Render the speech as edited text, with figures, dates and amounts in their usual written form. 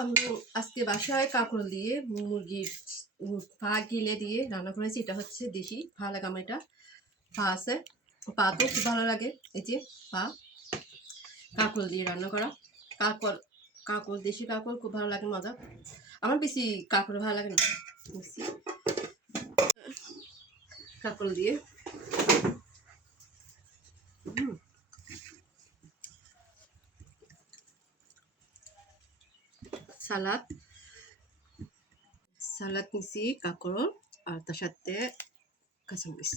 আমি আজকে বাসায় কাঁকরোল দিয়ে মুরগির পা গিলে দিয়ে রান্না করেছি। এটা হচ্ছে দেশি, ভালো লাগে আমার এটা। পা আছে, পা তো খুব ভালো লাগে। এই যে পা, কাঁকরোল দিয়ে রান্না করা। কাঁকরোল দেশি কাঁকরোল খুব ভালো লাগে, মজা। আমার বেশি কাঁকরোল ভালো লাগে না, বেশি কাঁকরোল দিয়ে সালাদ সালাদ নিছি, কাঁকরোল আর তার সাথে কাঁচামরিচ।